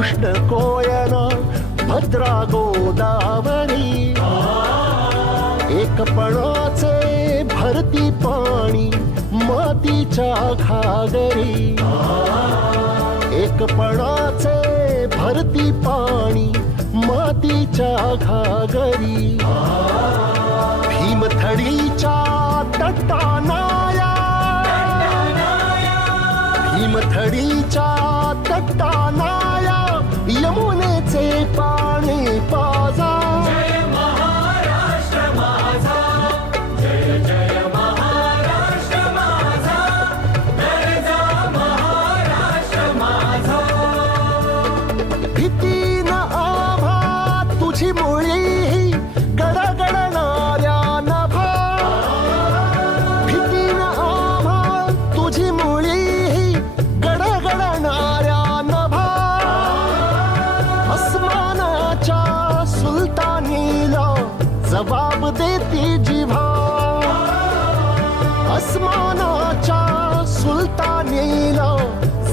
कृष्ण कोयन भद्रा गोदावरी. एकपणाचे भरती पाणी मातीच्या घागरी. एकपणाचे भरती पाणी मातीच्या घागरी. भीमथडीच्या तट्टानाया भीमथडीच्या तट्टाना जवाब देती जिव्हा. अस्मानाच्या सुलतानीला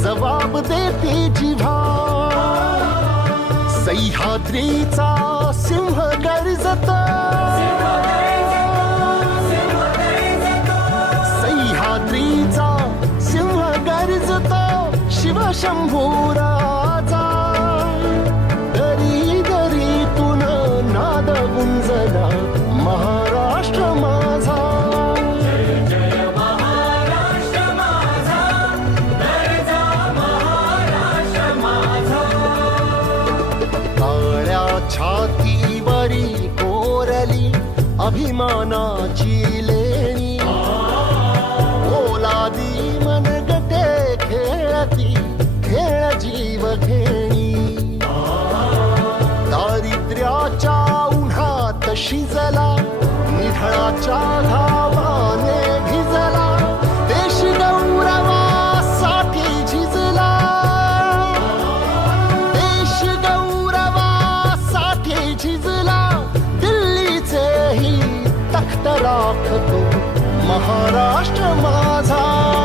जवाब देती जिव्हा. सह्याद्रीचा सिंह गर्जत सह्याद्रीचा सिंह गर्जत शिवशंभूराजा छातीवरी कोरली अभिमानाची लेणी. ओलादी मनगटे खेळती खेळ जीव घेणी. दारिद्र्याच्या उन्हात शिजला निधळाच्या राखतो महाराष्ट्र माझा.